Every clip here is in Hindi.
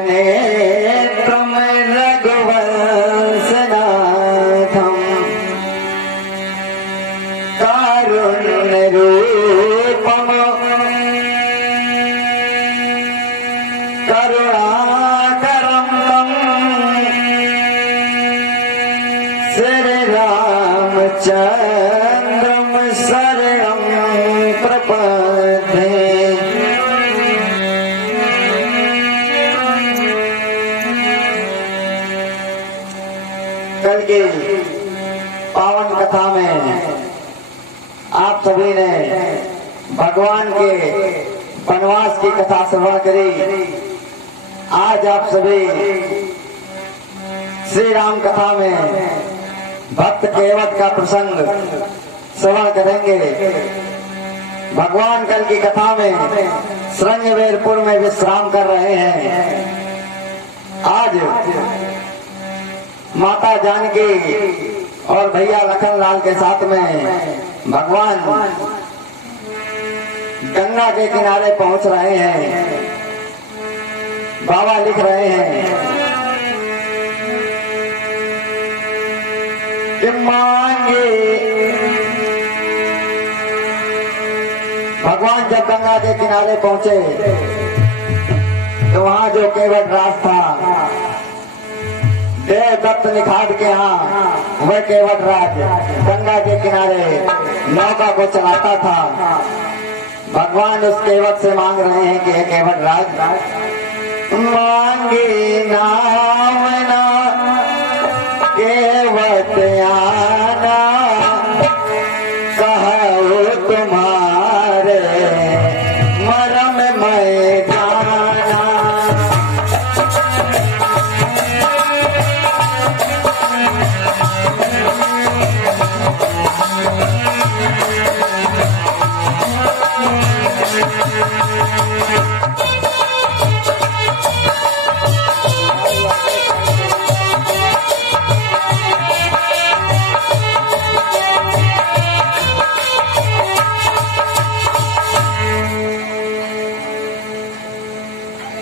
नेत्रम रघुवंशनाथम कारुण्यरूपम करुणाकरं श्री रामचन्द्रं शरणं प्रपद्ये। कल की पावन कथा में आप सभी ने भगवान के वनवास की कथा श्रवण करी। आज आप सभी श्री राम कथा में भक्त केवट का प्रसंग श्रवण करेंगे। भगवान कल की कथा में श्रृंगवेरपुर में विश्राम कर रहे हैं। आज माता जानकी और भैया लखनलाल के साथ में भगवान गंगा के किनारे पहुंच रहे हैं। बाबा लिख रहे हैं कि मांगे भगवान जब गंगा के किनारे पहुंचे तो वहां जो केवट राज था, देवदत्त निखाद के यहाँ वह केवट राज गंगा के किनारे नौका को चलाता था। भगवान उस केवट से मांग रहे हैं कि हे केवट राज, मांगे नाम ना केवट आना, कहो तुम्हारे मरम मैदाना।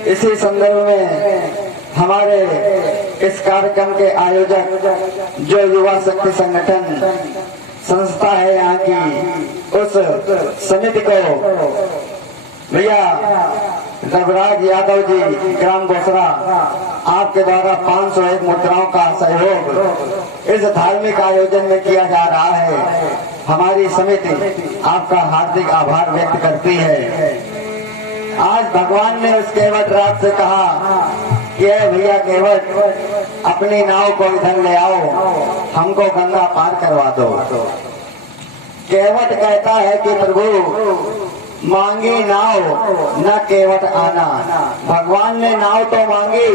इसी संदर्भ में हमारे इस कार्यक्रम के आयोजक जो युवा शक्ति संगठन संस्था है यहाँ की, उस समिति को भैया रघुराज यादव जी ग्राम गोसरा आपके द्वारा 501 मुद्राओं का सहयोग इस धार्मिक आयोजन में किया जा रहा है। हमारी समिति आपका हार्दिक आभार व्यक्त करती है। आज भगवान ने उस केवट राज से कहा कि भैया केवट, अपनी नाव को इधर ले आओ, हमको गंगा पार करवा दो। केवट कहता है कि प्रभु मांगी नाव न केवट आना। भगवान ने नाव तो मांगी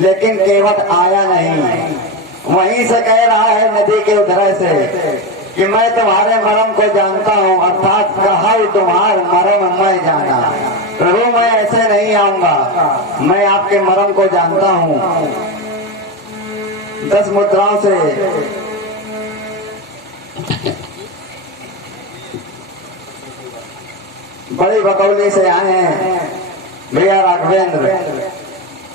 लेकिन केवट आया नहीं। वहीं से कह रहा है नदी के उधर से कि मैं तुम्हारे मरम को जानता हूँ, अर्थात कहा तुम्हार मरम मैं जाना। प्रभु मैं ऐसे नहीं आऊंगा, मैं आपके मरम को जानता हूँ। 10 मुद्राओं से बड़ी बकौली से आए हैं भैया राघवेंद्र।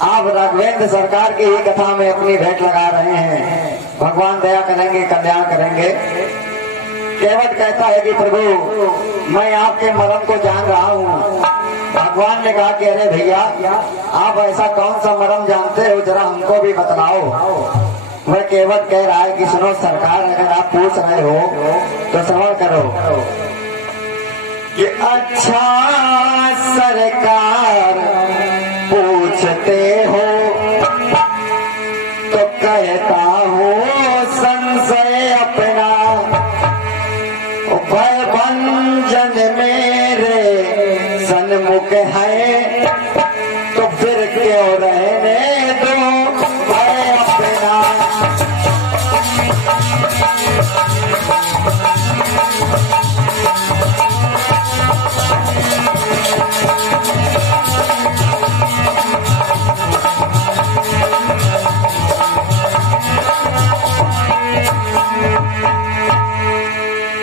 आप राघवेंद्र सरकार की ही कथा में अपनी भेंट लगा रहे हैं। भगवान दया करेंगे, कल्याण करेंगे। केवट कहता है कि प्रभु मैं आपके मरम को जान रहा हूँ। भगवान ने कहा कि अरे भैया आप ऐसा कौन सा मरम जानते हो, जरा हमको भी बतलाओ। वह केवट कह रहा है कि सुनो सरकार, अगर आप पूछ रहे हो तो श्रवण करो कि अच्छा सरकार पूछते हो तो कहता हूँ संशय अपना, भय भंजन मेरे सन्मुख है तो फिर क्यों रहने दो भय अपना।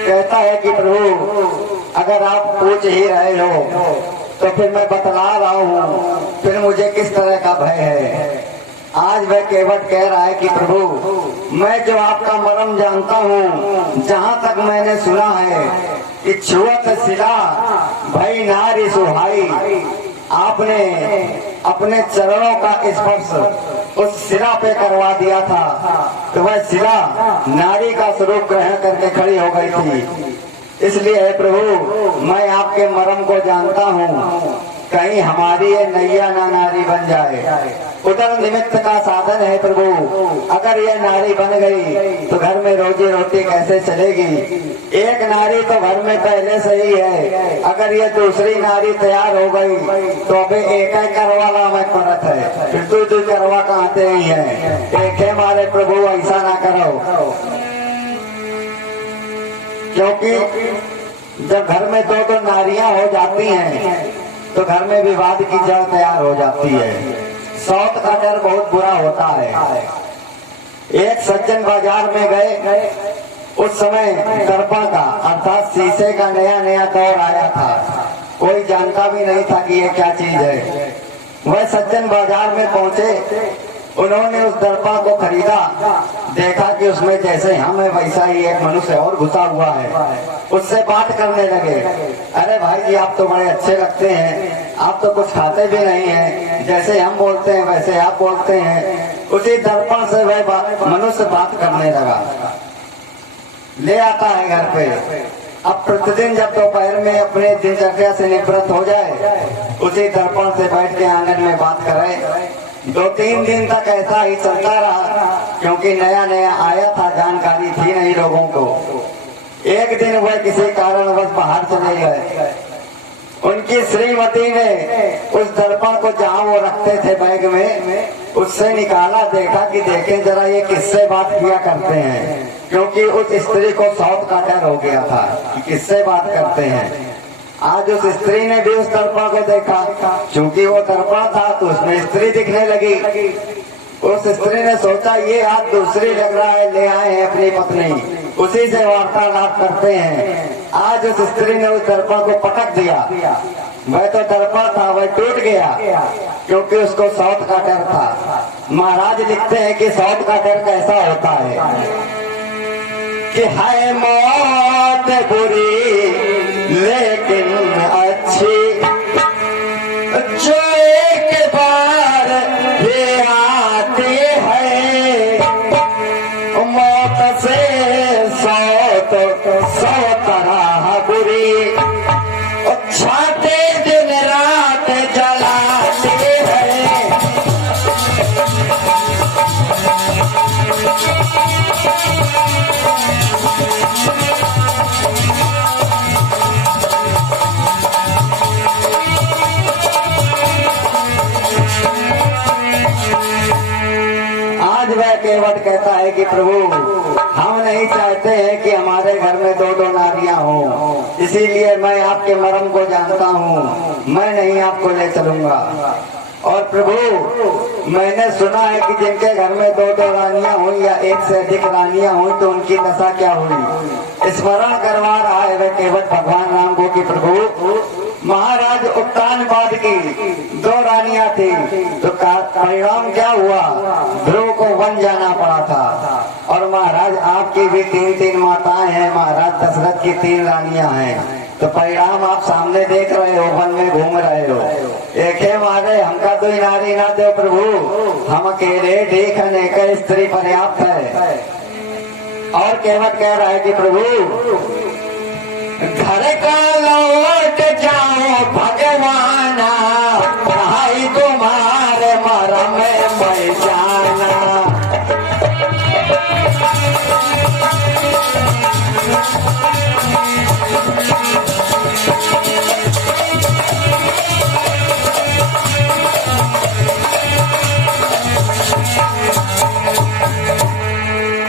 कहता है कि प्रभु अगर आप पूछ ही रहे हो तो फिर मैं बतला रहा हूँ, फिर मुझे किस तरह का भय है। आज वह केवट कह रहा है कि प्रभु मैं जो आपका मरम जानता हूँ, जहाँ तक मैंने सुना है कि छुअत शिला भई नारी सुहाई, आपने अपने चरणों का स्पर्श उस शिला पे करवा दिया था तो वह शिला नारी का स्वरूप ग्रहण करके खड़ी हो गई थी। इसलिए है प्रभु मैं आपके मरम को जानता हूँ, कहीं हमारी ये नैया ना नारी बन जाए। उदर निमित्त का साधन है प्रभु, अगर ये नारी बन गई तो घर में रोजी रोटी कैसे चलेगी। एक नारी तो घर में पहले से ही है, अगर ये दूसरी नारी तैयार हो गई तो अभी एक ही करवाला में परत है, फिर दो करवा कहाँ से ही है। एक है हमारे प्रभु, ऐसा ना करो, क्योंकि जब घर में दो नारियां हो जाती हैं तो घर में विवाद की जड़ तैयार हो जाती है। सौत का डर बहुत बुरा होता है। एक सज्जन बाजार में गए, उस समय दर्पण का अर्थात शीशे का नया नया दौर आया था, कोई जानता भी नहीं था कि ये क्या चीज है। वह सज्जन बाजार में पहुंचे, उन्होंने उस दर्पण को खरीदा, देखा कि उसमें जैसे हम है वैसा ही एक मनुष्य और घुसा हुआ है। उससे बात करने लगे, अरे भाई जी आप तो बड़े अच्छे लगते हैं, आप तो कुछ खाते भी नहीं हैं, जैसे हम बोलते हैं वैसे आप बोलते हैं। उसी दर्पण से वह मनुष्य बात करने लगा, ले आता है घर पे। अब प्रतिदिन जब दोपहर में अपने दिनचर्या से निवृत्त हो जाए, उसी दर्पण से बैठ के आंगन में बात करे। 2-3 दिन तक ऐसा ही चलता रहा, क्योंकि नया नया आया था, जानकारी थी नहीं लोगों को। एक दिन वह किसी कारणवश बाहर चले गए, उनकी श्रीमती ने उस दर्पण को जहाँ वो रखते थे बैग में, उससे निकाला, देखा कि देखें जरा ये किससे बात किया करते हैं, क्योंकि उस स्त्री को सौत का डर हो गया था कि किससे बात करते हैं। आज उस स्त्री ने भी उस दर्पण को देखा, क्योंकि वो दर्पण था तो उसमें स्त्री दिखने लगी। उस स्त्री ने सोचा ये आज दूसरी लग रहा है, ले आए हैं अपनी पत्नी, उसी से वार्तालाप करते हैं। आज उस स्त्री ने उस दर्पण को पटक दिया, वह तो दर्पण था वह टूट गया, क्योंकि उसको सौत का डर था। महाराज लिखते हैं कि सौत का डर कैसा होता है कि है मौत बुरी लेकिन अच्छी, जो एक बार ये आती है, मौत से सौत 100 तरह बुरी, छाते दिन रात जलाती है। केवट कहता है कि प्रभु हम नहीं चाहते हैं कि हमारे घर में 2 नारियां हों, इसीलिए मैं आपके मरम को जानता हूँ, मैं नहीं आपको ले चलूंगा। और प्रभु मैंने सुना है कि जिनके घर में 2 रानियां हुई या एक से अधिक रानियां हुई तो उनकी दशा क्या हुई। स्मरण करवा रहा है वह केवट भगवान राम को कि प्रभु महाराज उत्तानपाद की 2 रानियां थी तो परिणाम क्या हुआ, ध्रुव को वन जाना पड़ा था। और महाराज आपकी भी 3 माताएं हैं, महाराज दशरथ की 3 रानियां हैं, तो परिणाम आप सामने देख रहे हो, वन में घूम रहे हो। एक है मारे हमका 2 नारी ना दो प्रभु, हम अकेले ठीक है, स्त्री पर्याप्त है। और केवट कह रहा है कि प्रभु घर का लौट जाओ भगवान, भाई तुम्हारे मरम में जाना।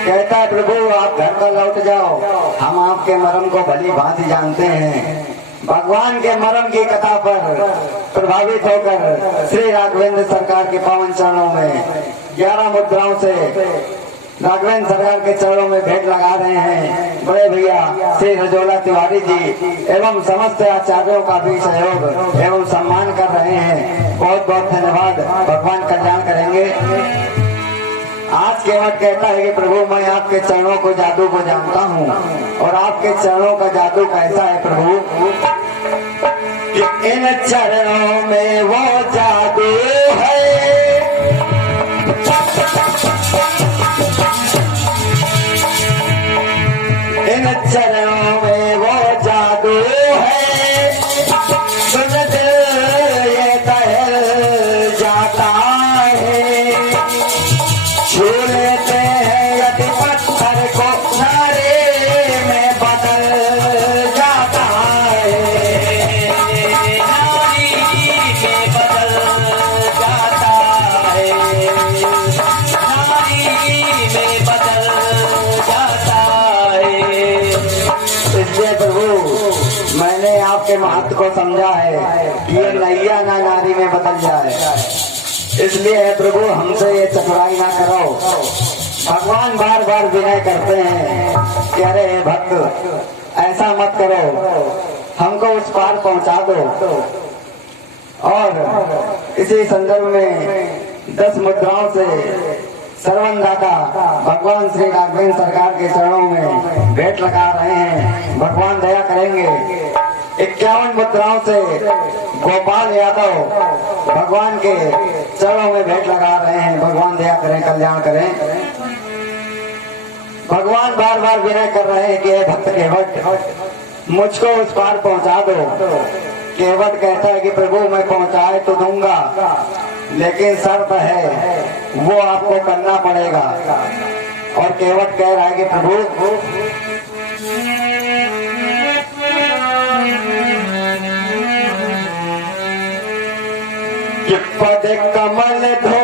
कहता है प्रभु आप घर पर लौट जाओ, हम आपके मरम को भली भांति जानते हैं। भगवान के मरम की कथा पर प्रभावित होकर श्री राघवेंद्र सरकार के पावन चरणों में 11 मुद्राओं से राघवेंद्र सरकार के चरणों में भेंट लगा रहे हैं। बड़े भैया श्री रजोला तिवारी जी एवं समस्त आचार्यों का भी सहयोग एवं सम्मान कर रहे हैं। बहुत बहुत धन्यवाद। भगवान कल्याण करेंगे। आज केवट कहता है कि प्रभु मैं आपके चरणों को जादू को जानता हूँ और आपके चरणों का जादू कैसा है प्रभु कि इन चरणों में वो जादू है, इन चरणों में वो जादू है, सुन दिल ये दहल जाता है, छू लेते हैं यदि पत्थर को नारे में बदल जाता है, नारी में बदल जाता है, नारी में बदल जाता है। इसलिए प्रभु मैंने आपके महत्व को समझा है कि ये नैया ना नारी में बदल जाए। इसलिए है प्रभु हमसे ये चतुराई ना करो। भगवान बार बार विनय करते हैं कि अरे भक्त ऐसा मत करो, हमको उस पार पहुंचा दो। और इसी संदर्भ में 10 मुद्राओं से सर्वन दाता भगवान श्री राघवेंद्र सरकार के चरणों में भेंट लगा रहे हैं। भगवान दया करेंगे। 51 मुद्राओं से गोपाल यादव भगवान के चरणों में भेंट लगा रहे हैं। भगवान दया करें, कल्याण करें। भगवान बार बार विनय कर रहे हैं कि भक्त केवट मुझको उस पार पहुंचा दो। केवट कहता है कि प्रभु मैं पहुंचाए तो दूंगा, लेकिन शर्त है वो आपको करना पड़ेगा। और केवट कह रहा है कि प्रभु कि पद कमल धो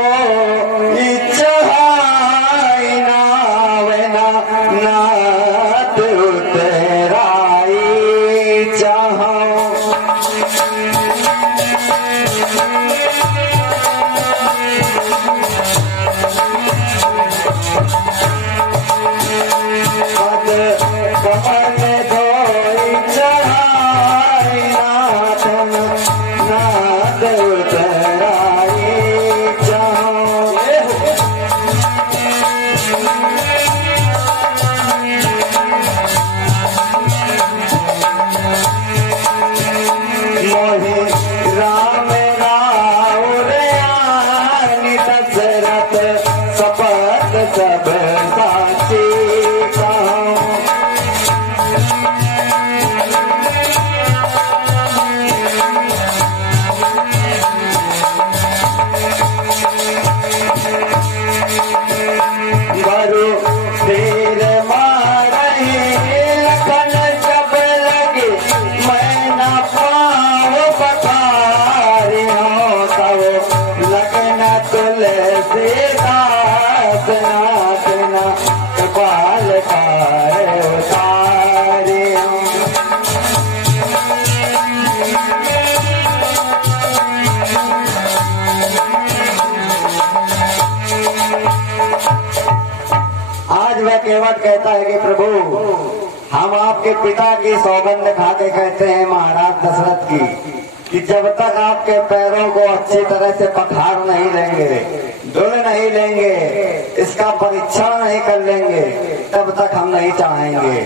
इच्छाई नावेना नाथ उतराई चाहो, पद कमल धोई चढ़ाई नाथ नाथ उतराई जाओ। मोहि राम राउर आनि दशरथ सपथ सब साची कहो, बरु तीर मारही लखन जब लगे मैं न पाऊं पखारी हो, तब लगन तुलसी दास नाथ न कृपाल पाए उतारी हो। आज वह केवट कहता है कि प्रभु हम आपके पिता की सौगंध खा के कहते हैं महाराज दशरथ की कि जब तक आपके पैरों को अच्छी तरह से पखार नहीं लेंगे, धुल नहीं लेंगे, इसका परीक्षण नहीं कर लेंगे, तब तक हम नहीं चाहेंगे।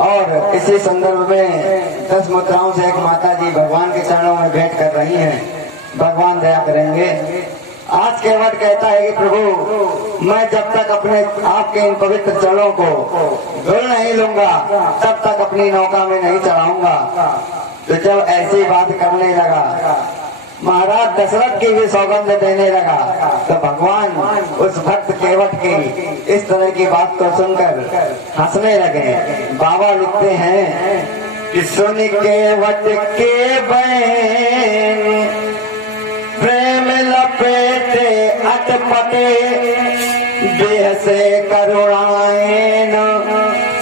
और इसी संदर्भ में 10 मुद्राओं से एक माता जी भगवान के चरणों में भेंट कर रही हैं। भगवान दया करेंगे। आज केवट कहता है कि प्रभु मैं जब तक अपने आपके इन पवित्र चरणों को धुल नहीं लूंगा तब तक अपनी नौका में नहीं चढ़ाऊंगा। तो जब ऐसी बात करने लगा, महाराज दशरथ की भी सौगंध देने लगा, तो भगवान उस भक्त केवट की इस तरह की बात को सुनकर हंसने लगे। बाबा लिखते हैं कि सुन केवट के बहन प्रेम लपेटे अटपटे बेहसे करुणाएन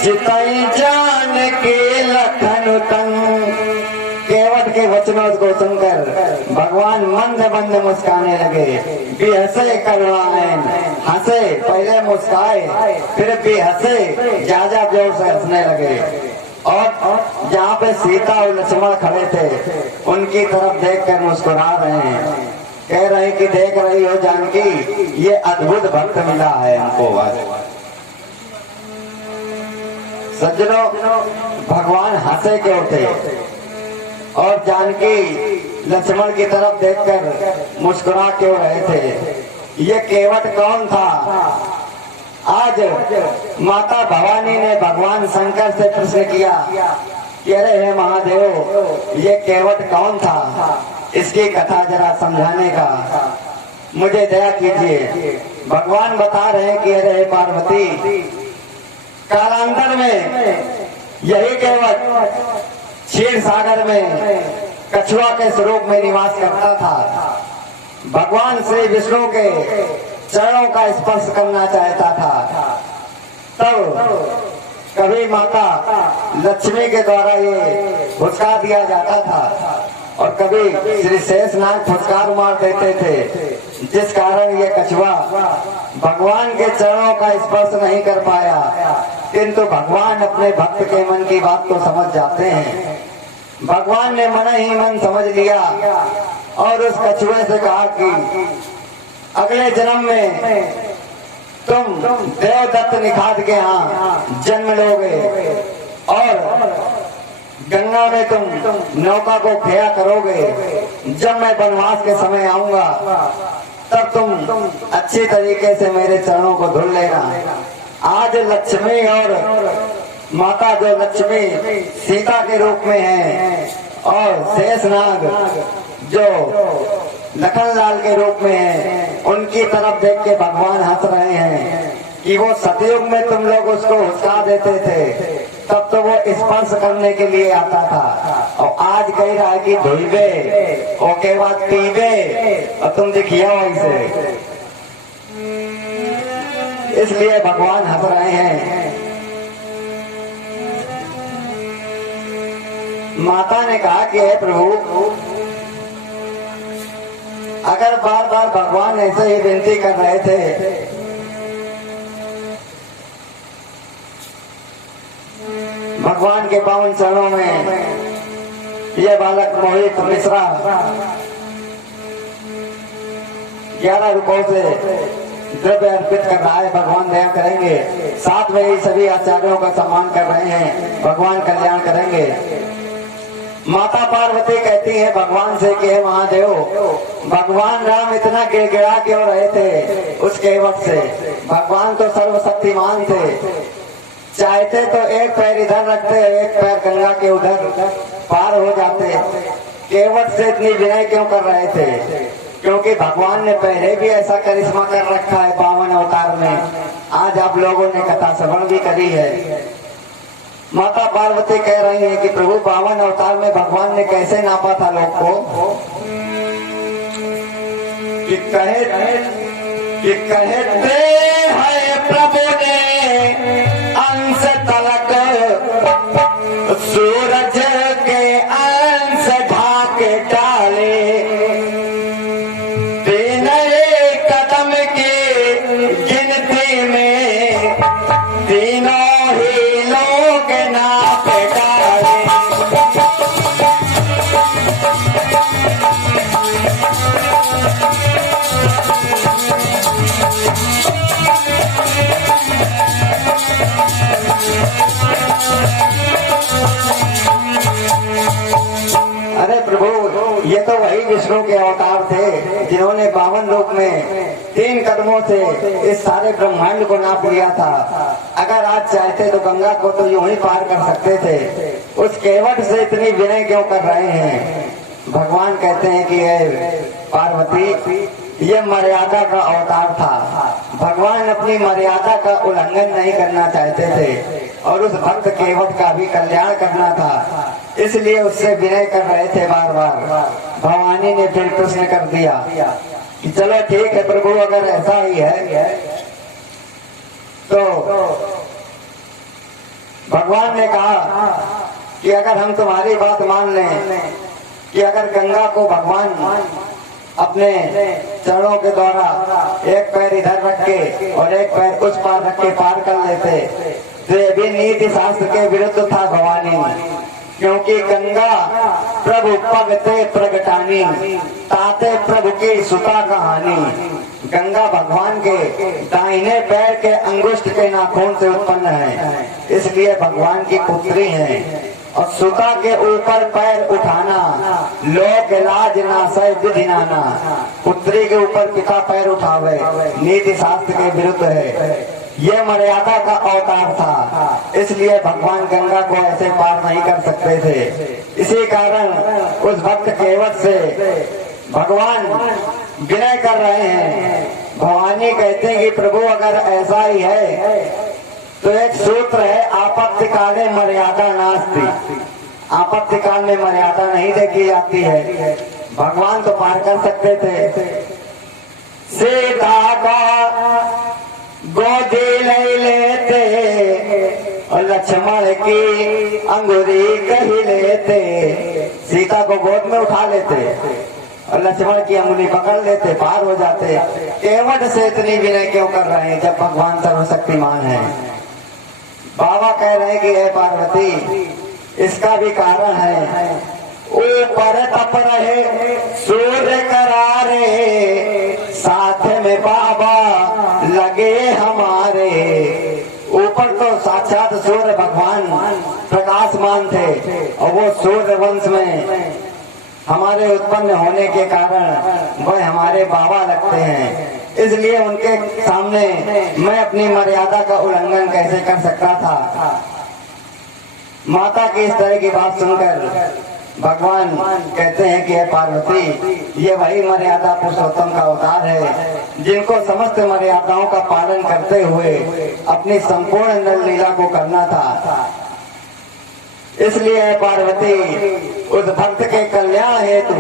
चितई जान के लखन तंग। केवट के वचनों को सुनकर भगवान मंद मंद मुस्काने लगे। बेहसे करुणाएन, हंसे, पहले मुस्काए फिर भी हंसे, ज्यादा जोर से हंसने लगे। और जहाँ पे सीता और लक्ष्मण खड़े थे उनकी तरफ देखकर मुस्कुरा रहे हैं, कह रहे हैं कि देख रही हो जानकी, ये अद्भुत भक्त मिला है हमको। आज सज्जनों, भगवान हंसे क्यों थे और जानकी लक्ष्मण की तरफ देखकर मुस्कुरा क्यों रहे थे? ये केवट कौन था? आज माता भवानी ने भगवान शंकर से प्रश्न किया कि अरे हे महादेव, ये केवट कौन था? इसकी कथा जरा समझाने का मुझे दया कीजिए। भगवान बता रहे हैं कि अरे हे पार्वती, कालांतर में यही केवट क्षीर सागर में कछुआ के स्वरूप में निवास करता था। भगवान श्री विष्णु के चरणों का स्पर्श करना चाहता था। तब कभी माता लक्ष्मी के द्वारा ये फुसका दिया जाता था और कभी श्री शेषनाग फुसकार मार देते थे, जिस कारण ये कछुआ भगवान के चरणों का स्पर्श नहीं कर पाया। किंतु भगवान अपने भक्त के मन की बात को समझ जाते हैं। भगवान ने मन ही मन समझ लिया और उस कछुए से कहा कि अगले जन्म में तुम देवदत्त निखाद के यहाँ जन्म लोगे और गंगा में तुम नौका को खेया करोगे। जब मैं वनवास के समय आऊंगा तब तुम अच्छी तरीके से मेरे चरणों को धुल लेना। आज लक्ष्मी और माता जो लक्ष्मी सीता के रूप में है और शेषनाग जो लखनलाल के रूप में है, उनकी तरफ देख के भगवान हंस रहे हैं कि वो सतयुग में तुम लोग उसको हुस्का देते थे, तब तो वो स्पर्श करने के लिए आता था और आज कह रहा है कि धुलबे ओके बाद पीबे और तुम दिखिया वैसे। इसलिए भगवान हंस रहे हैं। माता ने कहा कि हे प्रभु, अगर बार बार भगवान ऐसे ही विनती कर रहे थे भगवान के पावन चरणों में ये बालक मोहित मिश्रा 11 रुपयों से द्रव्य अर्पित कर रहा है, भगवान दया करेंगे। साथ में ही सभी आचार्यों का सम्मान कर रहे हैं, भगवान कल्याण करेंगे। माता पार्वती कहती है भगवान से कि हे महादेव, भगवान राम इतना गिड़गिड़ा क्यों रहे थे उस केवट से? भगवान तो सर्वशक्तिमान थे, चाहते तो एक पैर इधर रखते, एक पैर गंगा के उधर पार हो जाते। केवट से इतनी विनय क्यों कर रहे थे? क्योंकि भगवान ने पहले भी ऐसा करिश्मा कर रखा है पावन अवतार में। आज आप लोगों ने कथा श्रवण भी करी है। माता पार्वती कह रही है कि प्रभु पावन अवतार में भगवान ने कैसे नापा था लोग को कि कहते हैं प्रभु ने अंश तलक सूरज के अंश ढाक डाले, तीन कदम की गिनती में तीनों ही लोग नाप डाले। अरे प्रभु, ये तो वही विष्णु के अवतार थे जिन्होंने 52 रूप में 3 कदमों से इस सारे ब्रह्मांड को नाप लिया था। अगर आज चाहते तो गंगा को तो यूं ही पार कर सकते थे, उस केवट से इतनी विनय क्यों कर रहे हैं? भगवान कहते हैं कि हे पार्वती, ये मर्यादा का अवतार था। भगवान अपनी मर्यादा का उल्लंघन नहीं करना चाहते थे और उस भक्त केवट का भी कल्याण करना था, इसलिए उससे विनय कर रहे थे बार बार। भवानी ने फिर प्रश्न कर दिया कि चलो ठीक है प्रभु, अगर ऐसा ही है तो भगवान ने कहा कि अगर हम तुम्हारी बात मान लें कि अगर गंगा को भगवान अपने चरणों के द्वारा एक पैर इधर रख के और एक पैर उस पार रख के पार कर लेते, तो ये भी नीति शास्त्र के विरुद्ध था भवानी, क्योंकि गंगा प्रभु पग ते प्रगटानी, ताते प्रभु की सुता कहानी। गंगा भगवान के दाहिने पैर के अंगुष्ठ के नाखून से उत्पन्न है, इसलिए भगवान की पुत्री है। और सुता के ऊपर पैर उठाना लोक लाज नासय विधि नाना, पुत्री के ऊपर पिता पैर उठावे नीति शास्त्र के विरुद्ध है। ये मर्यादा का अवतार था, इसलिए भगवान गंगा को ऐसे पार नहीं कर सकते थे। इसी कारण उस भक्त केवट से भगवान विनय कर रहे हैं। भवानी कहते हैं कि प्रभु अगर ऐसा ही है तो एक सूत्र है, आपत्ति काले मर्यादा नास्ति। आपत्ति काल में मर्यादा नहीं देखी जाती है। भगवान तो पार कर सकते थे। सीता का गोदी ले लेते और लक्ष्मण की अंगुरी कही लेते। सीता को गोद में उठा लेते और लक्ष्मण की अंगुली पकड़ लेते, पार हो जाते। केवट से इतनी विनय क्यों कर रहे हैं जब भगवान सर्वशक्तिमान है? बाबा कह रहे हैं कि हे पार्वती, इसका भी कारण है। ऊपर तप रहे सूर्य करारे, साथ में बाबा लगे हमारे। ऊपर तो साक्षात सूर्य भगवान प्रकाशमान थे और वो सूर्य वंश में हमारे उत्पन्न होने के कारण वह हमारे बाबा लगते हैं। इसलिए उनके सामने मैं अपनी मर्यादा का उल्लंघन कैसे कर सकता था? माता की इस तरह की बात सुनकर भगवान कहते हैं कि हे पार्वती, ये वही मर्यादा पुरुषोत्तम का अवतार है जिनको समस्त मर्यादाओं का पालन करते हुए अपनी संपूर्ण नल लीला को करना था। इसलिए पार्वती, उस भक्त के कल्याण हेतु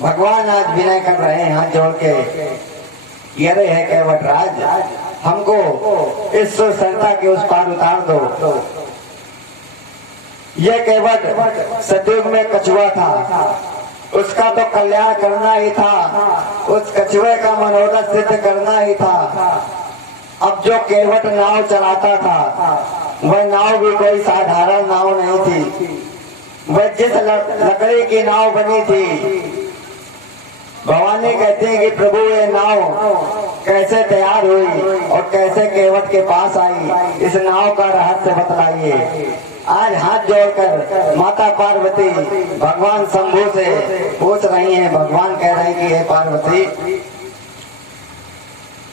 भगवान आज विनय कर रहे हैं हाथ जोड़ के। ये रे है केवट राज, हमको इस सरता के उस पार उतार दो। यह केवट सतयुग में कछुआ था, उसका तो कल्याण करना ही था, उस कछुए का मनोरथ सिद्ध करना ही था। अब जो केवट नाव चलाता था वह नाव भी कोई साधारण नाव नहीं थी। वह जिस लकड़ी की नाव बनी थी, भवानी कहती है कि प्रभु ये नाव कैसे तैयार हुई और कैसे केवट के पास आई, इस नाव का रहस्य बतलाइए। आज हाथ जोड़कर माता पार्वती भगवान शंभु से पूछ रही हैं। भगवान कह रहे हैं कि हे पार्वती,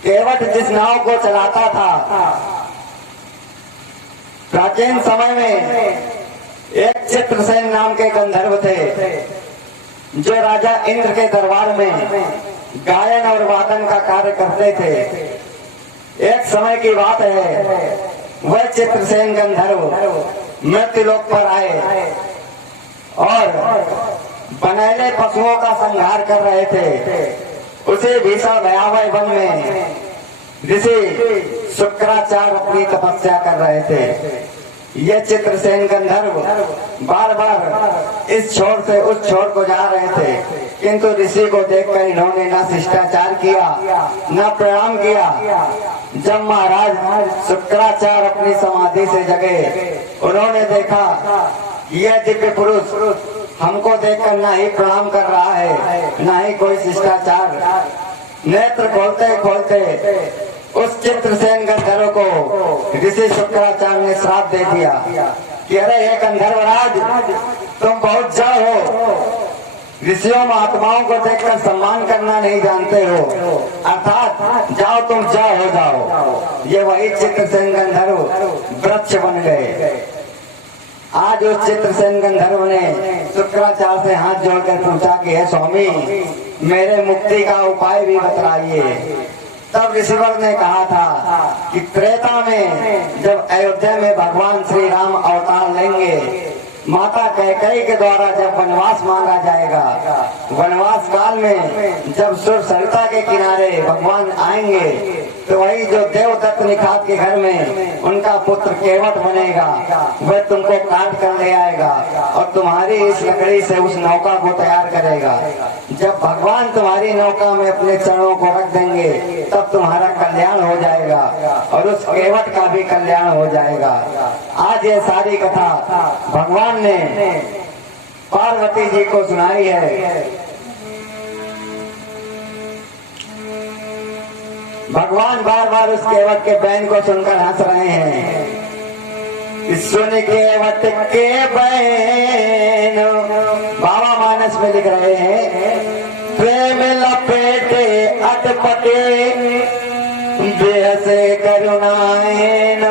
केवट जिस नाव को चलाता था, प्राचीन समय में एक चित्रसेन नाम के गंधर्व थे जो राजा इंद्र के दरबार में गायन और वादन का कार्य करते थे। एक समय की बात है, वह चित्रसेन गंधर्व मृत्युलोक पर आए और बनैले पशुओं का संहार कर रहे थे। उसी भीषण भयावह वन में ऋषि शुक्राचार्य अपनी तपस्या कर रहे थे। ये चित्रसेन गंधर्व बार बार इस छोर से उस छोर को जा रहे थे, किंतु ऋषि को देखकर इन्होंने न शिष्टाचार किया न प्रणाम किया। जब महाराज शुक्राचार्य अपनी समाधि से जगे, उन्होंने देखा यह दिव्य पुरुष हमको देखकर ना ही प्रणाम कर रहा है ना ही कोई शिष्टाचार। नेत्र खोलते खोलते उस चित्रसेन गंधर्व को ऋषि शुक्राचार्य ने श्राप दे दिया कि अरे हे गंधर्वराज, तुम बहुत जड़ हो, ऋषियों महात्माओं को देखकर सम्मान करना नहीं जानते हो, अर्थात जाओ तुम जड़ हो जाओ। ये वही चित्रसेन गंधर्व वृक्ष बन गए। आज उस चित्रसेन गंधर्व ने शुक्राचार्य से हाथ जोड़कर पूछा कि हे स्वामी, मेरे मुक्ति का उपाय भी बतलाइए। तब ऋषिवर ने कहा था कि त्रेता में जब अयोध्या में भगवान श्री राम अवतार लेंगे, माता कैकेयी के द्वारा जब वनवास मांगा जाएगा, वनवास काल में जब सुर सरिता के किनारे भगवान आएंगे तो वही जो देवदत्त निखात के घर में उनका पुत्र केवट बनेगा, वह तुमको काट कर ले आएगा और तुम्हारी इस लकड़ी से उस नौका को तैयार करेगा। जब भगवान तुम्हारी नौका में अपने चरणों को रख देंगे तब तुम्हारा कल्याण हो जाएगा और उस केवट का भी कल्याण हो जाएगा। आज ये सारी कथा भगवान ने पार्वती जी को सुनाई है। भगवान बार बार उस केवट के बैन को सुनकर हंस रहे हैं। सुन केवट के बैन, बाबा मानस में लिख रहे हैं, प्रेम लपेटे अटपटे बेहसे करुणाएन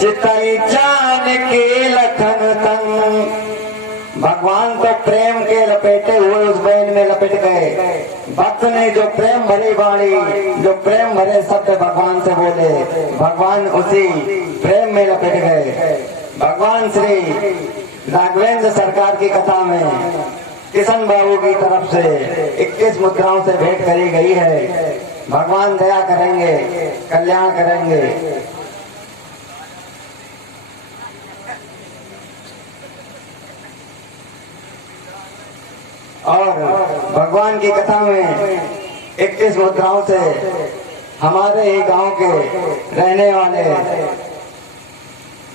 चितई जान के लखन तन। भगवान तो प्रेम के लपेटे हुए उस बैन में लपेट गए। भक्त ने जो प्रेम भरी वाणी, जो प्रेम भरे शब्द भगवान से बोले, भगवान उसी प्रेम में लपेट गए। भगवान श्री राघवेंद्र सरकार की कथा में किशन बाबू की तरफ से 21 मुद्राओं से भेंट करी गई है। भगवान दया करेंगे, कल्याण करेंगे। और भगवान की कथा में 21 मुद्राओं से हमारे ही गांव के रहने वाले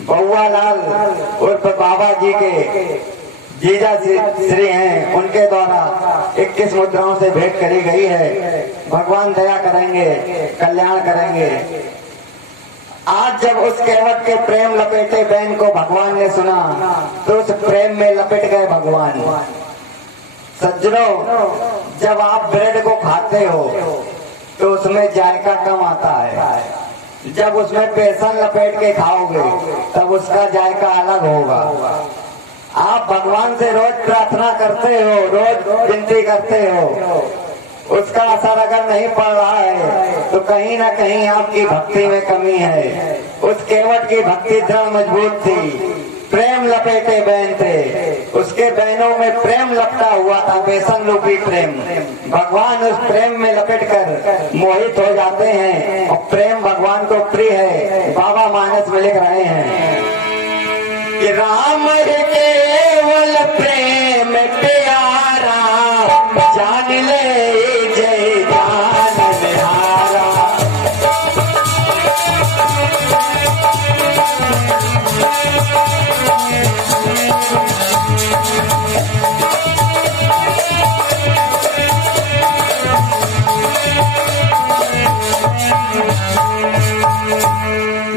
बउआ लाल उर्फ बाबा जी के जीजा श्री हैं, उनके द्वारा 21 मुद्राओं से भेंट करी गई है। भगवान दया करेंगे, कल्याण करेंगे। आज जब उस केवट के प्रेम लपेटे बैन को भगवान ने सुना तो उस प्रेम में लपेट गए भगवान। सज्जनों, जब आप ब्रेड को खाते हो तो उसमें जायका कम आता है। जब उसमें बेसन लपेट के खाओगे तब उसका जायका अलग होगा। आप भगवान से रोज प्रार्थना करते हो, रोज विनती करते हो, उसका असर अगर नहीं पड़ रहा है तो कहीं ना कहीं आपकी भक्ति में कमी है। उस केवट की भक्ति दृढ़ मजबूत थी, प्रेम लपेटे बैन थे, उसके बैनों में प्रेम लपटा हुआ था, बेसन रूपी प्रेम। भगवान उस प्रेम में लपेट कर मोहित हो जाते हैं और प्रेम भगवान को प्रिय है। बाबा मानस में लिख रहे हैं कि राम केवल प्रेम प्यारा, जान ले जय जान निहारा।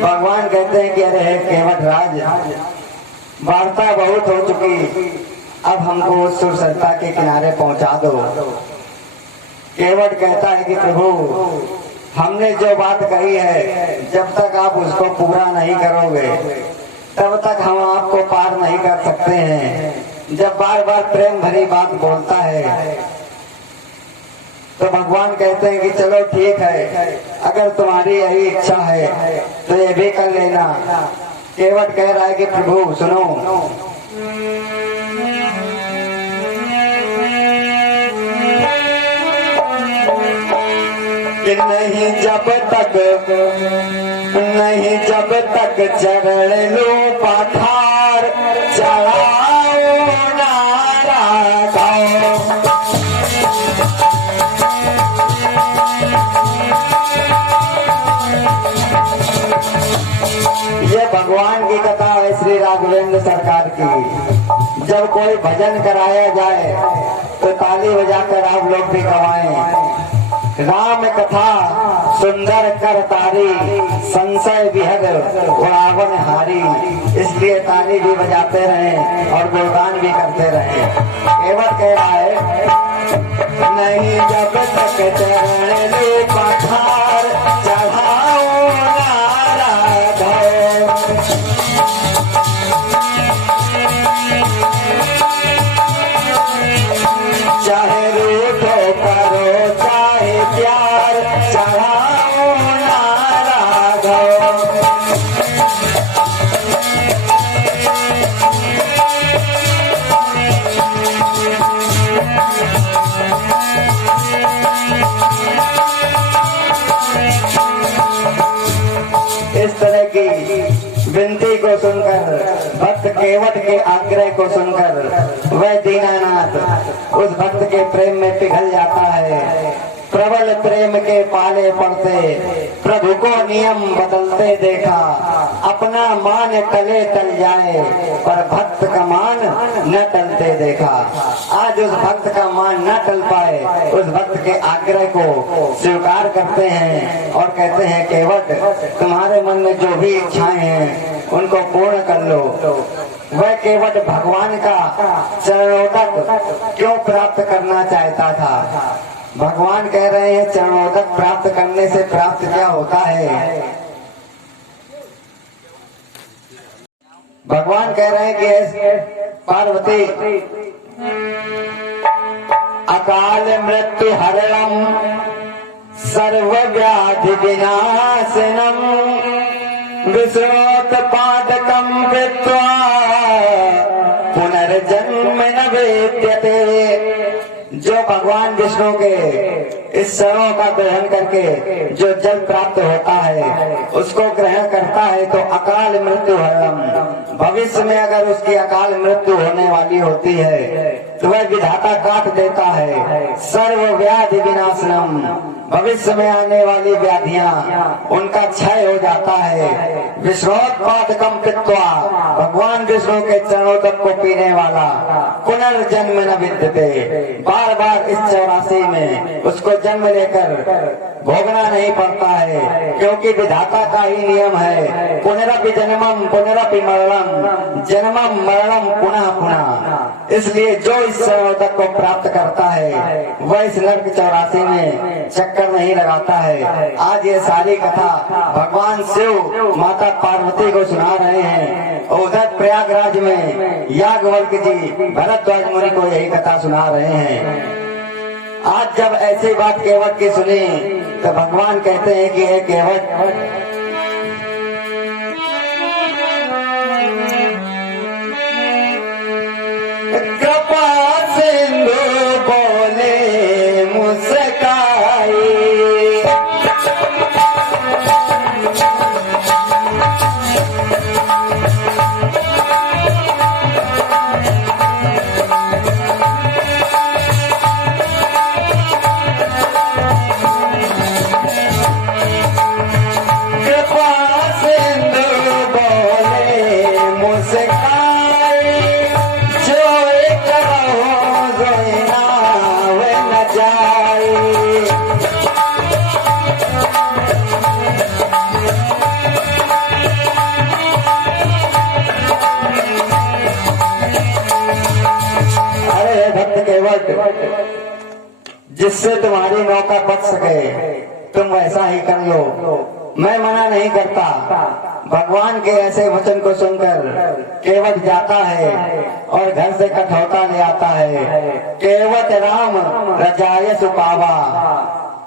भगवान कहते हैं कि अरे हे केवट राज, वार्ता बहुत हो चुकी, अब हमको उस सुरसरिता के किनारे पहुंचा दो। केवट कहता है कि प्रभु, हमने जो बात कही है जब तक आप उसको पूरा नहीं करोगे तब तक हम आपको पार नहीं कर सकते हैं। जब बार बार प्रेम भरी बात बोलता है तो भगवान कहते हैं कि चलो ठीक है, अगर तुम्हारी यही इच्छा है तो ये भी कर लेना। केवट कह रहा है कि प्रभु सुनो, कि नहीं जब तक चरण लो पठार, चढ़ाओ नारा गाओ। ये भगवान की कथा है श्री राघवेंद्र सरकार की। जब कोई भजन कराया जाए तो ताली बजाकर आप लोग भी गवाएं। राम कथा सुंदर कर तारी, संशय विहग रावण हारी। इसलिए ताली भी बजाते रहें और गुणगान भी करते रहें। केवट कह रहा है, नहीं जब तक चरण लो पठार, चढ़ाओ नारा गाओ। चाहे रूठो करो चाहे प्यार, चढ़ाओ नारा गाओ। को सुनकर वह दीनानाथ उस भक्त के प्रेम में पिघल जाता है। प्रबल प्रेम के पाले पड़ते प्रभु को नियम बदलते देखा, अपना मान टले टल जाए पर भक्त का मान न टलते देखा। आज उस भक्त का मान न टल पाए, उस भक्त के आग्रह को स्वीकार करते हैं और कहते हैं केवट तुम्हारे मन में जो भी इच्छाएं हैं उनको पूर्ण कर लो। वह केवट भगवान का चरणोदक क्यों प्राप्त करना चाहता था? भगवान कह रहे हैं चरणोदक प्राप्त करने से प्राप्त क्या होता है? भगवान कह रहे हैं कि पार्वती अकाल मृत्यु हरणम सर्व व्याधि विनाशनम विश्रोत पादकम कृत्वा पुनर्जन्म न वेद्यते। जो भगवान विष्णु के इस चरणों का ग्रहण करके जो जल प्राप्त होता है उसको ग्रहण करता है तो अकाल मृत्यु हरणम, भविष्य में अगर उसकी अकाल मृत्यु होने वाली होती है तो वह विधाता काट देता है। सर्व व्याधि विनाशनम, भविष्य में आने वाली व्याधियां उनका क्षय हो जाता है। विश्रोत्पादकम पित्वा, भगवान विष्णु के चरणोदक को पीने वाला पुनर्जन्म न विद्यते, बार बार इस 84 में उसको जन्म लेकर भोगना नहीं पड़ता है, क्योंकि विधाता का ही नियम है पुनरपि जन्मम पुनरपि मरणम, जन्मम मरणम पुनः पुनः। इसलिए जो इस चरणोदक को प्राप्त करता है वह इस नरक 84 में चक्कर नहीं लगाता है। आज ये सारी कथा भगवान शिव माता पार्वती को सुना रहे हैं। उधर प्रयागराज में याज्ञवल्क्य जी भरद्वाज मुनि को यही कथा सुना रहे हैं। आज जब ऐसी बात केवट की सुनी तो भगवान कहते हैं कि हे केवट, कृपा सिंधु बोले मुस्काई, जिससे तुम्हारी नौका बच सके तुम वैसा ही कर लो, मैं मना नहीं करता। भगवान के ऐसे वचन को सुनकर केवट जाता है और घर से कठौता ले आता है। केवट राम रजाय सुपावा,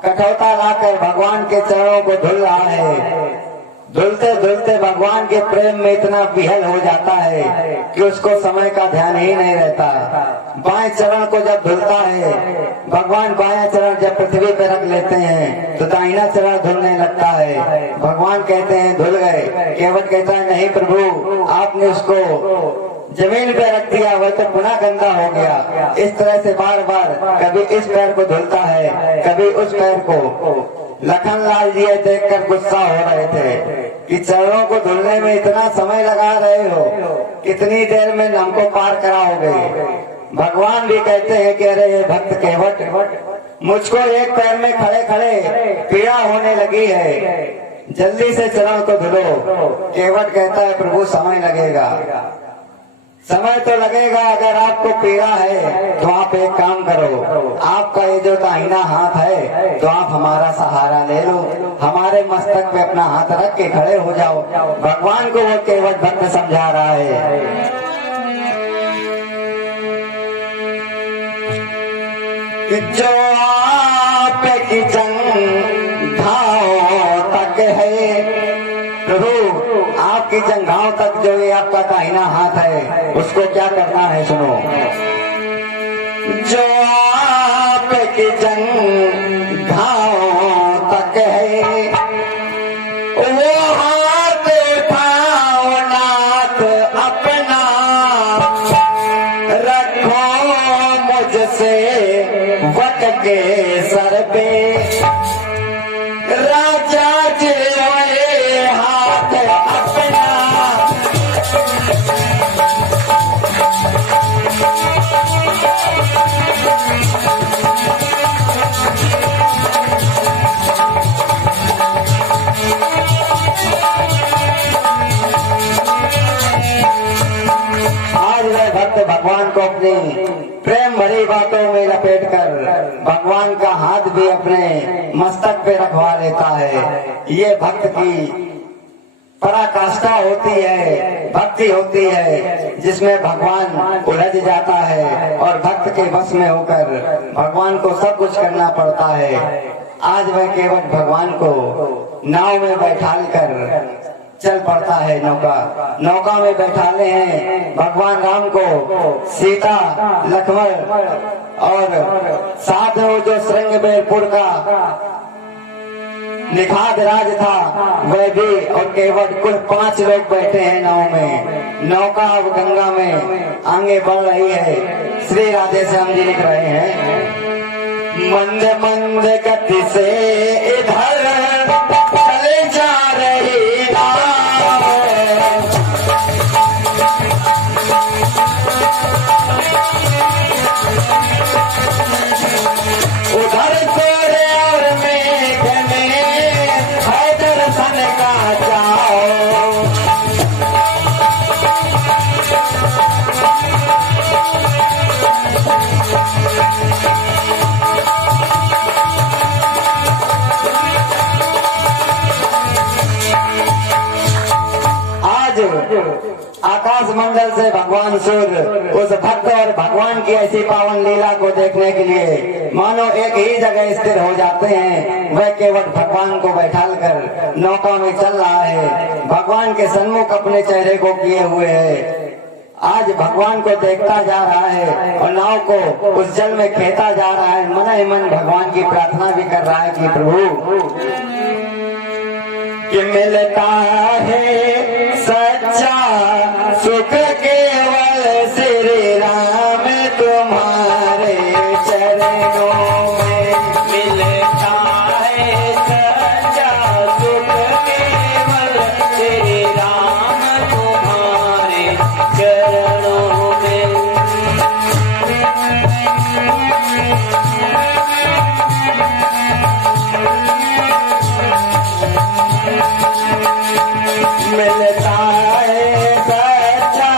कठौता लाकर भगवान के चरणों को धुल रहा है। धुलते धुलते भगवान के प्रेम में इतना विहल हो जाता है कि उसको समय का ध्यान ही नहीं रहता। बाएं चरण को जब धुलता है भगवान, बाएं चरण जब पृथ्वी पे रख लेते हैं तो दाहिना चरण धुलने लगता है। भगवान कहते हैं धुल गए। केवट कहता है नहीं प्रभु, आपने उसको जमीन पे रख दिया, वह तो पुनः गंदा हो गया। इस तरह से बार बार कभी इस पैर को धुलता है कभी उस पैर को। लखनलाल जी देखकर गुस्सा हो रहे थे कि चरणों को धुलने में इतना समय लगा रहे हो, कितनी देर में हमको पार कराओगे। भगवान भी कहते हैं कि अरे भक्त केवट, मुझको एक पैर में खड़े खड़े पीड़ा होने लगी है, जल्दी से चरणों को धुलो। केवट कहता है प्रभु समय लगेगा। समय तो लगेगा, अगर आपको पीड़ा है तो आप एक काम करो, आपका ये जो दाहिना हाथ है तो आप हमारा सहारा ले लो, हमारे मस्तक पे अपना हाथ रख के खड़े हो जाओ। भगवान को वो केवट भक्त समझा रहा है कि जो आपकी जंघाओं तक है प्रभु, आपकी जंघाओं तक जो ये आपका दाहिना हाथ है उसको क्या करना है सुनो। जो आपकी जंघाओं तक है वो हाथ उठाओ नाथ अपना, बड़ी बातों में लपेटकर भगवान का हाथ भी अपने मस्तक पे रखवा लेता है। ये भक्त की पराकाष्ठा होती है, भक्ति होती है, जिसमें भगवान उलझ जाता है और भक्त के बस में होकर भगवान को सब कुछ करना पड़ता है। आज वह केवल भगवान को नाव में बैठाल कर चल पड़ता है। नौका में बैठाले हैं भगवान राम को, सीता, लक्ष्मण और साथ में वो जो श्रृंगबेरपुर का निखाद राज था वह भी, और केवल कुल 5 लोग बैठे हैं नाव में। नौका अब गंगा में आगे बढ़ रही है। श्री राधे श्याम जी लिख रहे हैं, मंद मंद गति से इधर चले जा रही नाव, उधर तेरे और मेघने है दर्शन का जाओ। आकाश मंडल से भगवान सूर्य उस भक्त और भगवान की ऐसी पावन लीला को देखने के लिए मानो एक ही जगह स्थिर हो जाते हैं। वह केवल भगवान को बैठाल कर नौका में चल रहा है, भगवान के सन्मुख अपने चेहरे को किए हुए है। आज भगवान को देखता जा रहा है और नाव को उस जल में खेता जा रहा है। मन ही मन भगवान की प्रार्थना भी कर रहा है कि प्रभु कि मिलता है सच्चा सुख केवल श्री राम तुम्हारे चरणों में, मिलता है सच्चा सुख केवल श्री राम तुम्हारे चरणों में। मिलता है सच्चा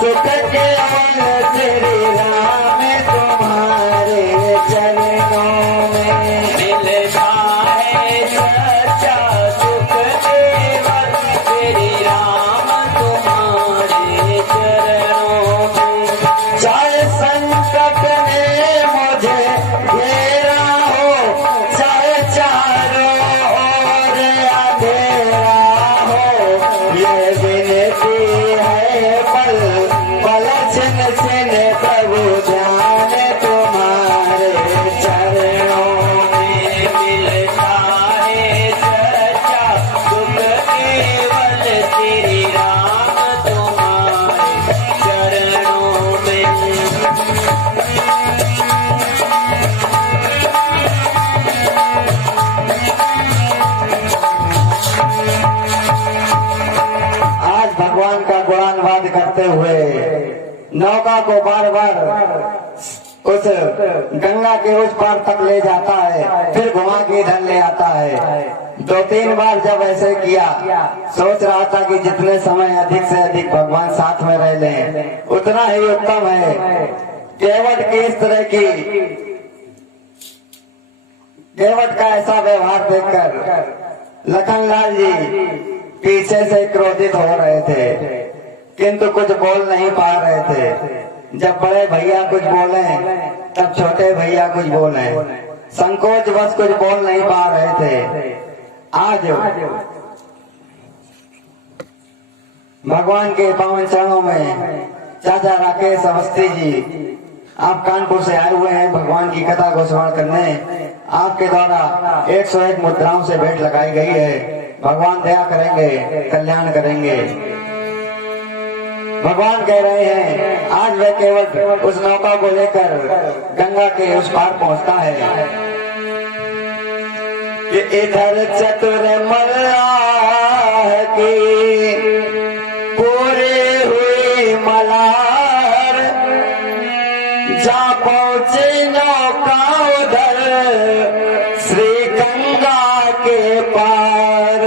सुख केवल श्री राम तुम्हारे चरणों में, मिलता है सच्चा सुख केवल श्री राम तुम्हारे चरणों में। चाहे संकट ने मुझे घेरा हो, चाहे चारों ओर अंधेरा, ये विनती है पल पल छिन छिन प्रभु ध्यान तुम्हारे चरणों में, मिलता है सच्चा सुख केवल श्री राम तुम्हारे चरणों में। भगवान का गुणानुवाद करते हुए नौका को बार बार उस गंगा के उस पार तक ले जाता है, फिर घुमा के इधर ले आता है। 2-3 बार जब ऐसे किया, सोच रहा था कि जितने समय अधिक से अधिक भगवान साथ में रह लें उतना ही उत्तम है। केवट की इस तरह की केवट का ऐसा व्यवहार देखकर लखनलाल जी पीछे से क्रोधित हो रहे थे, किंतु कुछ बोल नहीं पा रहे थे। जब बड़े भैया कुछ बोले तब छोटे भैया कुछ बोले, संकोच बस कुछ बोल नहीं पा रहे थे। आज भगवान के पावन चरणों में चाचा राकेश अवस्थी जी आप कानपुर से आए हुए हैं भगवान की कथा को श्रवण करने। आपके द्वारा 101 मुद्राओं से भेंट लगाई गई है। भगवान दया करेंगे, कल्याण करेंगे। भगवान कह रहे हैं आज वह केवल उस नौका को लेकर गंगा के उस पार पहुंचता है कि इधर चतुर मल्लाह की पूरी हुई मलार, जा पहुंचे नौका उधर श्री गंगा के पार।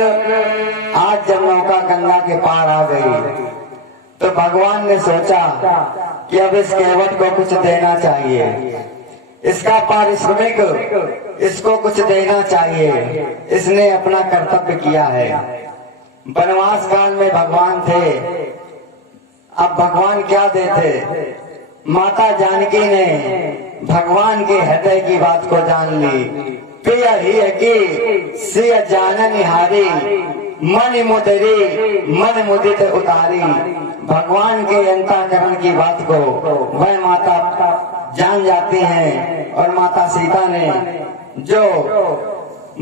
आज जब नौका गंगा के पार आ गई तो भगवान ने सोचा कि अब इस केवट को कुछ देना चाहिए, इसका पारिश्रमिक इसको कुछ देना चाहिए। इसने अपना कर्तव्य किया है। वनवास काल में भगवान थे, अब भगवान क्या देते? माता जानकी ने भगवान के हृदय की बात को जान ली। प्रिय ही की सिय जान निहारी, मन मुदरी मन मुदित उतारी। भगवान के अंतःकरण की बात को वह माता जान जाती हैं। और माता सीता ने जो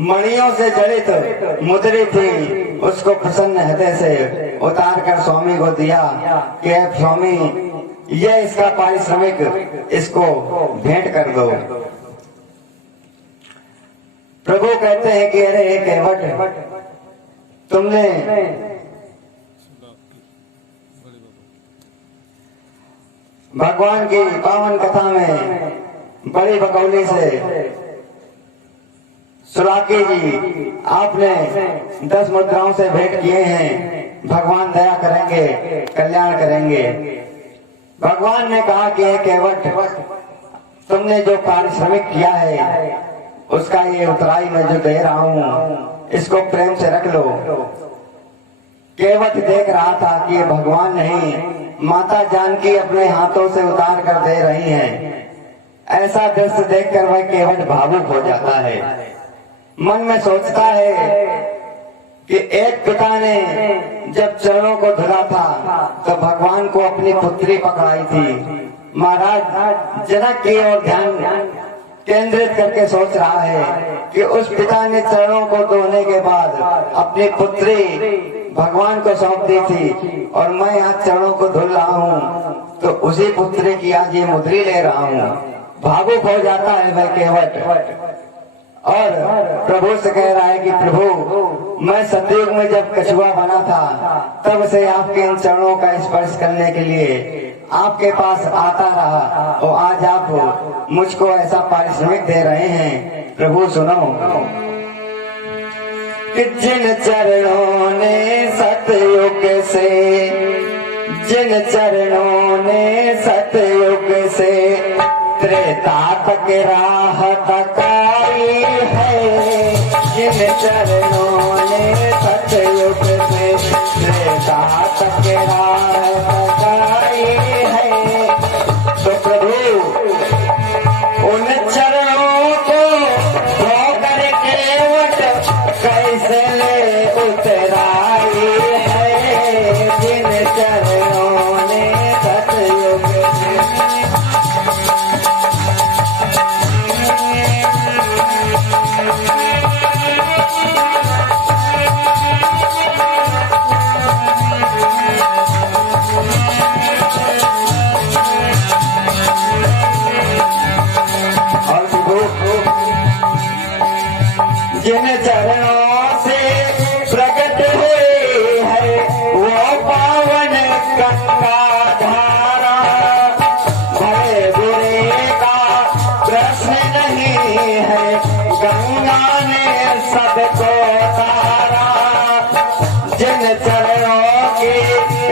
मणियों से जड़ित मुद्री थी उसको प्रसन्न हृदय से उतार कर स्वामी को दिया कि स्वामी यह इसका पारिश्रमिक इसको भेंट कर दो। प्रभु कहते हैं कि अरे केवट, तुमने भगवान की पावन कथा में बड़ी बकौली से सुलाकी जी आपने 10 मुद्राओं से भेंट किए हैं। भगवान दया करेंगे, कल्याण करेंगे। भगवान ने कहा कि केवट, तुमने जो पारिश्रमिक किया है उसका ये उतराई मैं जो दे रहा हूं, इसको प्रेम से रख लो। केवट देख रहा था कि ये भगवान नहीं, माता जानकी अपने हाथों से उतार कर दे रही हैं। ऐसा दृश्य देखकर वह केवट भावुक हो जाता है। मन में सोचता है कि एक पिता ने जब चरणों को धुला था तो भगवान को अपनी पुत्री पकड़ाई थी। महाराज जनक की ओर ध्यान केंद्रित करके सोच रहा है कि उस पिता ने चरणों को धोने के बाद अपनी पुत्री भगवान को सौंप दी थी और मैं आज चरणों को धुल रहा हूँ तो उसी पुत्री की आज ये मुद्री ले रहा हूँ। भावुक हो जाता है वह केवट और प्रभु से कह रहा है कि प्रभु, मैं सतयुग में जब कछुआ बना था तब से आपके इन चरणों का स्पर्श करने के लिए आपके पास आता रहा और आज आप मुझको ऐसा पारिश्रमिक दे रहे हैं। प्रभु सुनो कि जिन चरणों ने सतयुग से, जिन चरणों ने सतयुग से त्रेता तक राह तकाई है, जिन चरणों ने सतयुग से त्रेता तक राह तकाई है। तो प्रभु उन चरणों को धोकर केवट कैसे ले उतराई है, जिन चरणों ने सतयुग से। जिन चरणों से प्रकट हुई है वो पावन गंगा धारा, भले बुरे का प्रश्न नहीं है, गंगा ने सबको तारा। जिन चरणों की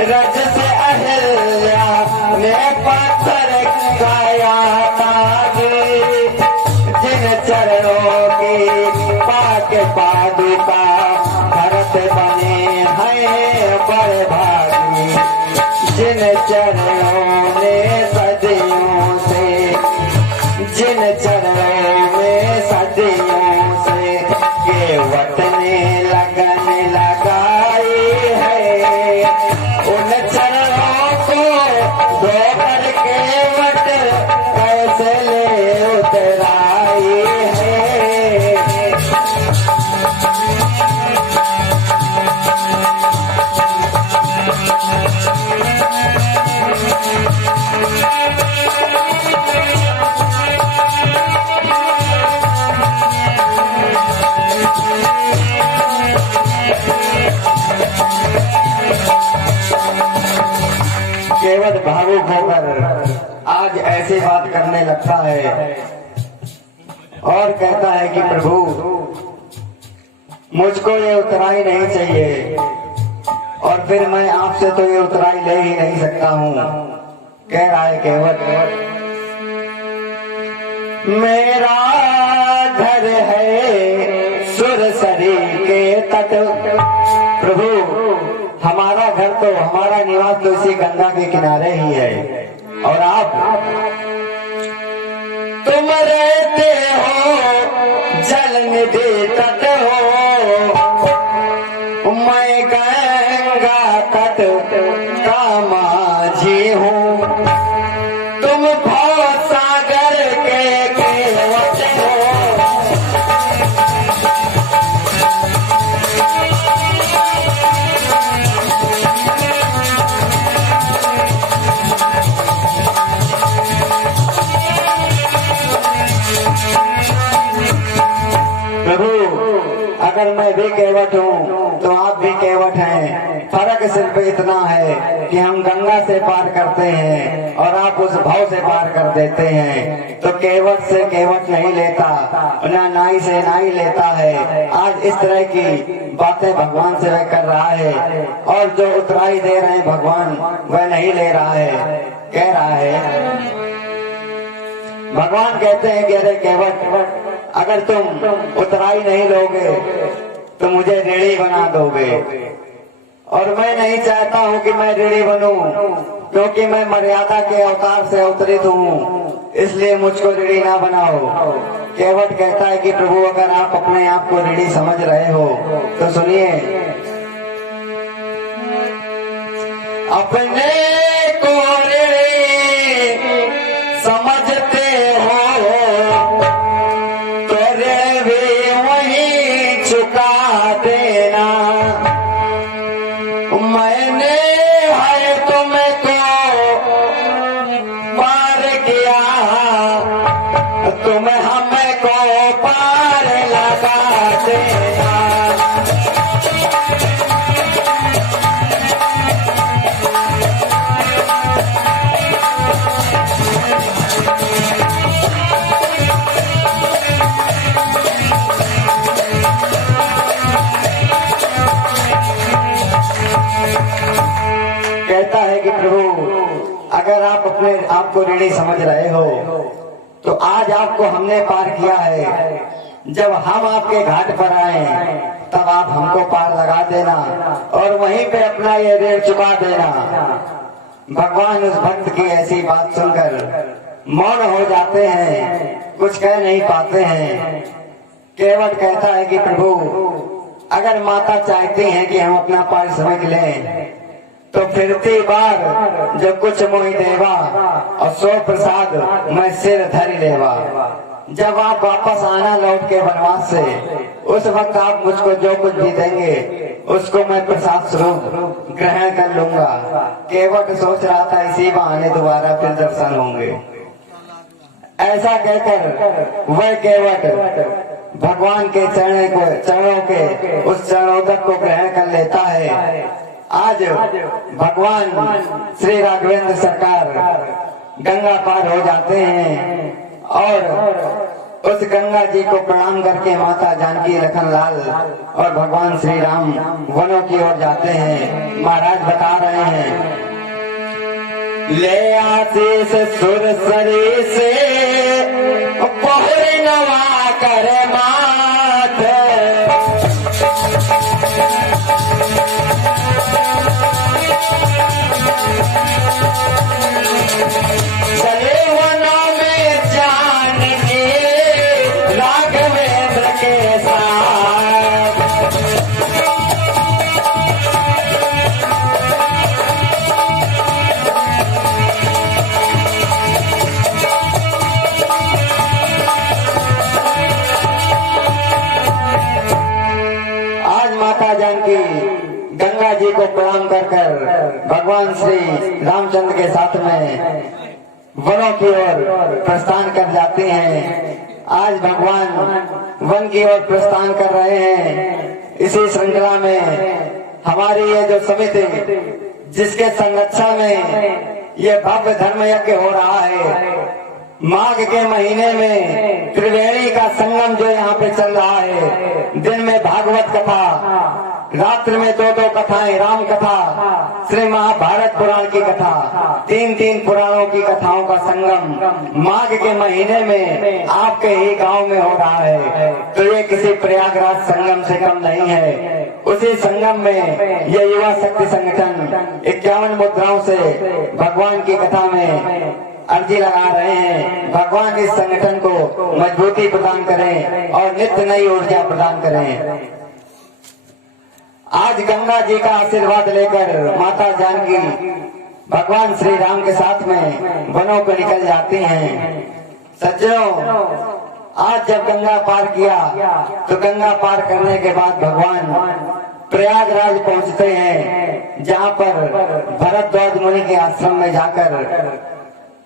रज से अहिल्या ने पत्थर गाया ताजी, जिन चरणों की पाके पादुका भरत बने हैं बड़े भागी, जिन चरणों ने सदियों से, जिन चरणों में सदियों से केवट ने लगन लगाई है, उन चरणों को धोकर केवट कैसे ले उतराई है। केवट भावुक होकर आज ऐसी बात करने लगता है और कहता है कि प्रभु मुझको ये उतराई नहीं चाहिए और फिर मैं आपसे तो ये उतराई ले ही नहीं सकता हूँ। कह रहा है केवट, मेरा घर है सुरसरी के तट। प्रभु हमारा घर तो, हमारा निवास तो इसी गंगा के किनारे ही है, और आप तुम रहते हो जल निधि तट हो, मैं गंगा तट का माझी हूँ, तुम भव सागर के केवट हो। अगर मैं भी केवट हूँ तो आप भी केवट हैं। फर्क सिर्फ इतना है कि हम गंगा से पार करते हैं और आप उस भाव से पार कर देते हैं। तो केवट से केवट नहीं लेता, ना नाई से नाई लेता है। आज इस तरह की बातें भगवान से वह कर रहा है, और जो उतराई दे रहे हैं भगवान वह नहीं ले रहा है। कह रहा है, भगवान कहते हैं कि अरे केवट, अगर तुम उतराई नहीं लोगे तो मुझे ऋणी बना दोगे, और मैं नहीं चाहता हूं कि मैं ऋणी बनूं, क्योंकि मैं मर्यादा के अवतार से अवतरित हूं, इसलिए मुझको ऋणी ना बनाओ। केवट कहता है कि प्रभु अगर आप अपने आप को ऋणी समझ रहे हो तो सुनिए, अपने को ऋणी समझते हो तो ऋण भी वही चुका देना। मैंने है तुमको पार किया, तुम हमको पार लगा देना। कहता है कि प्रभु अगर आप अपने आप को ऋणी समझ रहे हो तो आज आपको हमने पार किया है। जब हम आपके घाट पर आए तब आप हमको पार लगा देना और वहीं पे अपना ये ऋण चुका देना। भगवान उस भक्त की ऐसी बात सुनकर मौन हो जाते हैं, कुछ कह नहीं पाते हैं। केवट कहता है कि प्रभु अगर माता चाहती हैं कि हम अपना पारिश्रमिक लें तो फिरती बार जो कुछ मोहि देवा और सो प्रसाद मैं सिर धरि लेवा। जब आप वापस आना लौट के वनवास से, उस वक्त आप मुझको जो कुछ भी देंगे उसको मैं प्रसाद स्वरूप ग्रहण कर लूंगा। केवट सोच रहा था इसी बहाने दोबारा फिर दर्शन होंगे। ऐसा कहकर वह केवट भगवान के चरणों के उस चरणोदक को ग्रहण कर लेता है। आज भगवान श्री राघवेंद्र सरकार गंगा पार हो जाते हैं और उस गंगा जी को प्रणाम करके माता जानकी, लखनलाल और भगवान श्री राम वनों की ओर जाते हैं। महाराज बता रहे हैं, ले आशीष सुरसरी से बहुरी नवा करे माथ, चले वनों में जान के राघवेंद्र के साथ। आज माता जानकी गंगा जी को प्रणाम कर भगवान श्री रामचंद्र के साथ में वनों की ओर प्रस्थान कर जाते हैं। आज भगवान वन की ओर प्रस्थान कर रहे हैं। इसी श्रृंखला में हमारी ये जो समिति जिसके संरक्षण में ये भव्य धर्म यज्ञ हो रहा है, माघ के महीने में त्रिवेणी का संगम जो यहाँ पे चल रहा है, दिन में भागवत कथा, रात्रि में दो दो कथाएं, राम कथा, श्री महाभारत पुराण की कथा, तीन तीन पुराणों की कथाओं का संगम माघ के महीने में आपके ही गांव में हो रहा है। तो ये किसी प्रयागराज संगम से कम नहीं है। उसी संगम में ये युवा शक्ति संगठन 51 मुद्राओं से भगवान की कथा में अर्जी लगा रहे हैं। भगवान इस संगठन को मजबूती प्रदान करें और नित्य नई ऊर्जा प्रदान करें। आज गंगा जी का आशीर्वाद लेकर माता जानकी भगवान श्री राम के साथ में वनों को निकल जाती हैं। सज्जनों, आज जब गंगा पार किया तो गंगा पार करने के बाद भगवान प्रयागराज पहुंचते हैं, जहां पर भरद्वाज मुनि के आश्रम में जाकर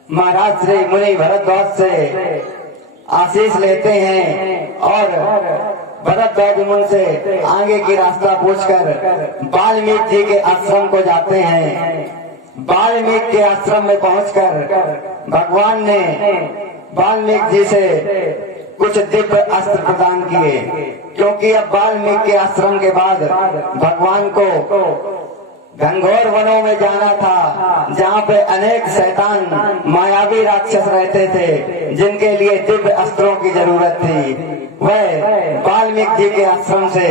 महाराज श्री मुनि भरद्वाज से आशीष लेते हैं और भरद्वाज मुनि से आगे की रास्ता पूछकर वाल्मीकि जी के आश्रम को जाते हैं। वाल्मीकि के आश्रम में पहुंचकर भगवान ने वाल्मीकि जी से कुछ दिव्य अस्त्र प्रदान किए, क्योंकि अब वाल्मीकि के आश्रम के बाद भगवान को घनघोर वनों में जाना था, जहाँ पे अनेक शैतान मायावी राक्षस रहते थे, जिनके लिए दिव्य अस्त्रों की जरूरत थी। वह वाल्मीकि जी के आश्रम से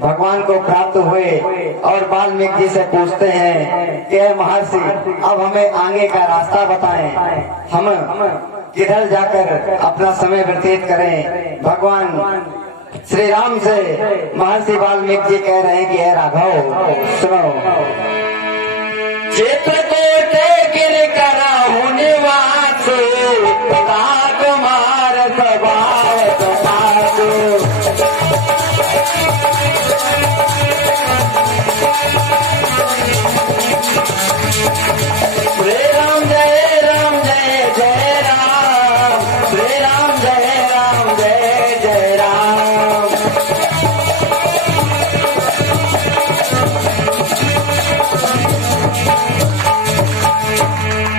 भगवान को प्राप्त हुए और वाल्मीकि जी से पूछते हैं कि महर्षि, अब हमें आगे का रास्ता बताएं, हम किधर जाकर अपना समय व्यतीत करें। भगवान श्री राम से महर्षि वाल्मीकि जी कह रहे हैं कि हे राघव सुनो, चित्रकूट गिर करा होने वासु कुमार सवार सवासु श्री राम जय राम जय जय राम, श्री राम जय जय राम।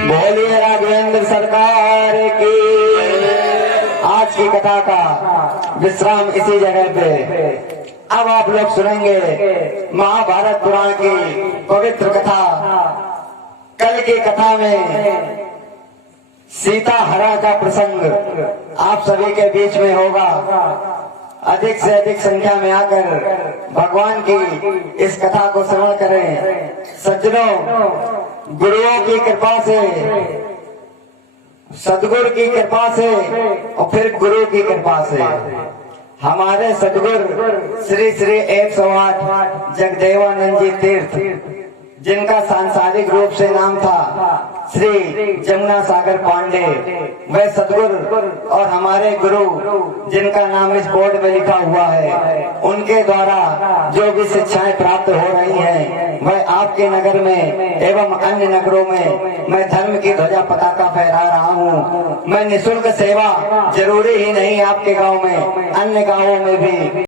बोलिए राघवेंद्र सरकार की। आज की कथा का विश्राम इसी जगह पे। अब आप लोग सुनेंगे महाभारत पुराण की पवित्र कथा। कल की कथा में सीता हरण का प्रसंग आप सभी के बीच में होगा। अधिक से अधिक संख्या में आकर भगवान की इस कथा को श्रवण करें। सज्जनों, गुरुओं की कृपा से, सदगुरु की कृपा से और फिर गुरु की कृपा से हमारे सदगुरु श्री श्री 108 जगदेवानंद जी तीर्थ, जिनका सांसारिक रूप से नाम था श्री जमुना सागर पांडे, वह सदगुरु और हमारे गुरु जिनका नाम इस बोर्ड में लिखा हुआ है, उनके द्वारा जो भी शिक्षाएं प्राप्त हो रही हैं, वह आपके नगर में एवं अन्य नगरों में मैं धर्म की ध्वजा पताका फहरा रहा हूँ। मैं निःशुल्क सेवा जरूरी ही नहीं आपके गांव में, अन्य गांवों में भी